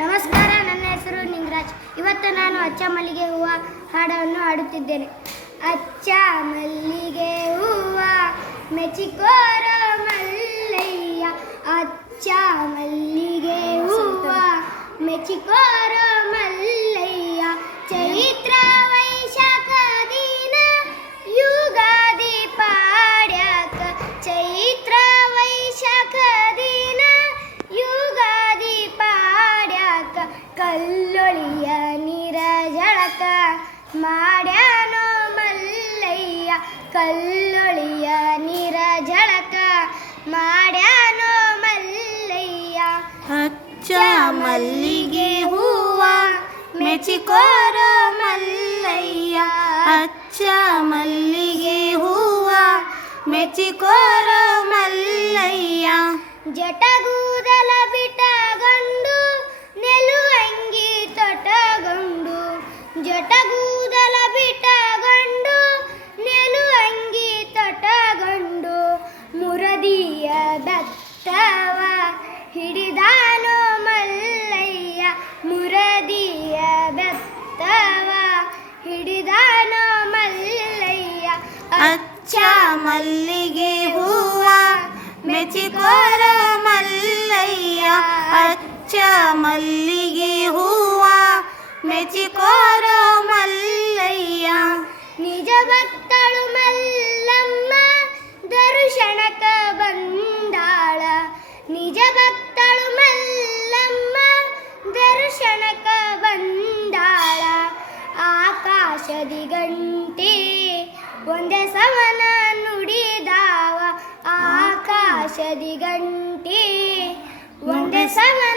ನಮಸ್ಕಾರ, ನನ್ನ ಹೆಸರು ನಿಂಗರಾಜ್. ಇವತ್ತು ನಾನು ಅಚ್ಚ ಮಲ್ಲಿಗೆ ಹೂವ ಹಾಡನ್ನು ಹಾಡುತ್ತಿದ್ದೇನೆ. ಅಚ್ಚ ಮಲ್ಲಿಗೆ ಹೂವ ಮೆಚ್ಚಿಕೋರ ಮಲ್ಲಯ್ಯ. ಅಚ್ಚ ಮಲ್ಲಿಗೆ ಹೂವ ಮೆಚ್ಚಿಕೋರ ಮಾಡ್ಯಾನೋ ಮಲ್ಲಯ್ಯ ಕಲ್ಲೊಳಿಯ ನೀರ ಜಳಕ ಮಾಡ್ಯಾನೋ ಮಲ್ಲಯ್ಯ ಹಚ್ಚ ಮಲ್ಲಿಗೆ ಹೂವ ಮೆಚಿಕೋರ ಮಲ್ಲಯ್ಯ. ಹಚ್ಚ ಮಲ್ಲಿಗೆ ಹೂವ ಮೆಚಿಕೋರ ಮಲ್ಲಯ್ಯ. ಜಟಗೂದಲ ಬಿಟಗಂಡು ನೆಲುವಂಗಿ ತೊಟಗೊಂಡು ಜಟಗೂದಲ ಮುರದಿಯ ಬೆತ್ತವ ಹಿಡಿದಾನೋ ಮಲ್ಲಯ್ಯ, ಮುರದಿಯ ಬೆತ್ತವ ಹಿಡಿದಾನೋ ಮಲ್ಲಯ್ಯ, ಅಚ್ಚ ಮಲ್ಲಿಗೆ ಹೂವ ಮೆಚ್ಚಿಕೋರ ಮಲ್ಲಯ್ಯ, ಅಚ್ಚ ಮಲ್ಲಿಗೆ ಹೂವ ಮೆಚ್ಚಿಕೋರ ಭಕ್ತಳು ಮಲ್ಲಮ್ಮ ದರ್ಶನಕ ಬಂದಾಳ. ಆಕಾಶದಿ ಗಂಟೆ ಒಂದೇ ಸಮನ ನುಡಿದಾವ. ಆಕಾಶದಿ ಗಂಟೆ ಒಂದೇ ಸಮನ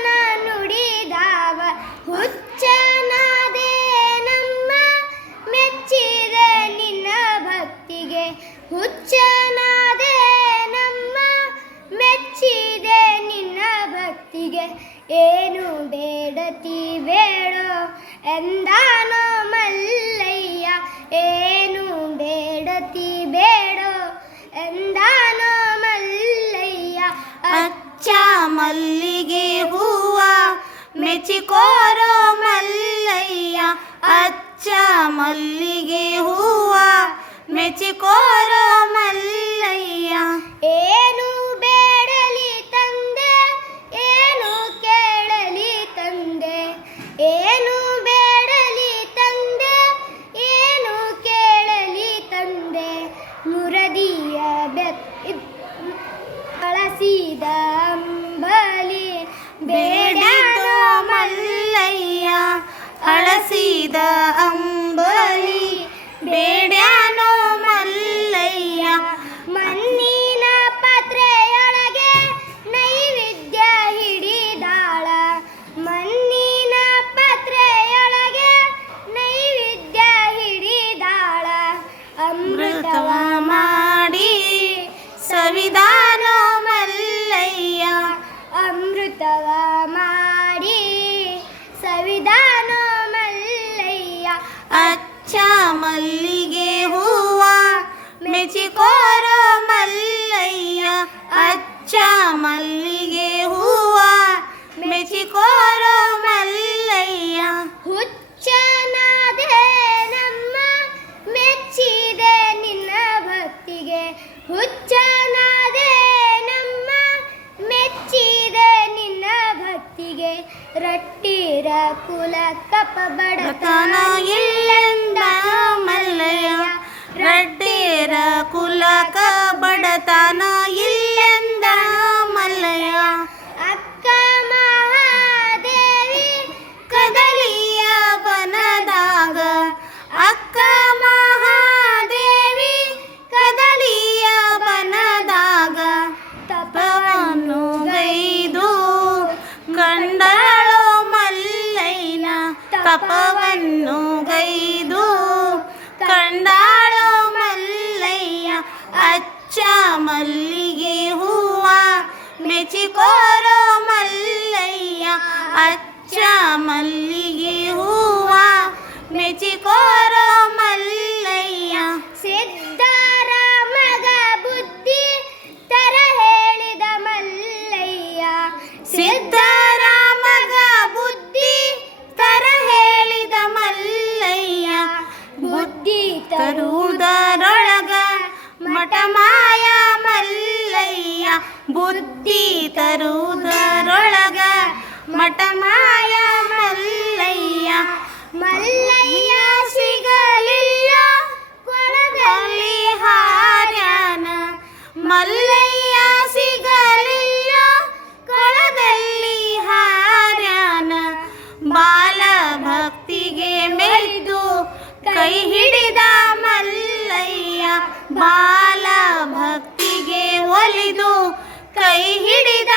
ಎಂದಾನೋ ಮಲ್ಲಯ್ಯ, ಏನು ಬೇಡತಿ ಬೇಡೋ. ಎಂದಾನೋ ಮಲ್ಲಯ್ಯ, ಅಚ್ಚ ಮಲ್ಲಿಗೆ ಹೂವ ಮೆಚ್ಚಿಕೋರೋ ಮಲ್ಲಯ್ಯ, ಅಚ್ಚ ಮಲ್ಲಿಗೆ ಹೂವ ಮೆಚ್ಚಿಕೋರ செய்த அம்பலி வே ರಟ್ಟಿರ ಕುಲ ಕಪ ಬಡತನ. ಇಲ್ಲಂದ ಮಲ್ಲಯ್ಯ ರಟ್ಟಿರ ಕುಲ ಬಡತನ. ಇಲ್ಲೆಂದ ತಪವನ್ನು ಗೈದು ಕಂಡಾಳೋ ಮಲ್ಲಯ್ಯ, ಅಚ್ಚ ಮಲ್ಲಿಗೆ ಹೂವ. ಮೆಚಿಕೋರೋ ಮಲ್ಲಯ್ಯ, ಅಚ್ಚ ಮಲ್ಲಿಗೆ ಹೂವ. ಮೆಚಿಕೋರೋ ಮಲ್ಲಯ್ಯ ಸಿದ್ಧರಾಮಗ ಮಠಮಾಯ ಮಲ್ಲಯ್ಯ ಬುದ್ಧಿ ತರುವುದರೊಳಗ. ಮಠಮಾಯ ಮಲ್ಲಯ್ಯ ಮಲ್ಲಯ್ಯ ಸಿಗಲಿಲ್ಲ ಕೊಳದಲ್ಲಿ ಹಾರ್ಯಾನ. ಮಲ್ಲಯ್ಯ ಸಿಗಲಿಲ್ಲ ಕೊಳದಲ್ಲಿ ಹಾರ್ಯಾನ. ಬಾಲ ಭಕ್ತಿಗೆ ಮೆಲಿದು ಕೈ ಹಿಡಿದ ಮಲ್ಲಯ್ಯ ಒಲಿದು ಕೈ ಹಿಡಿದ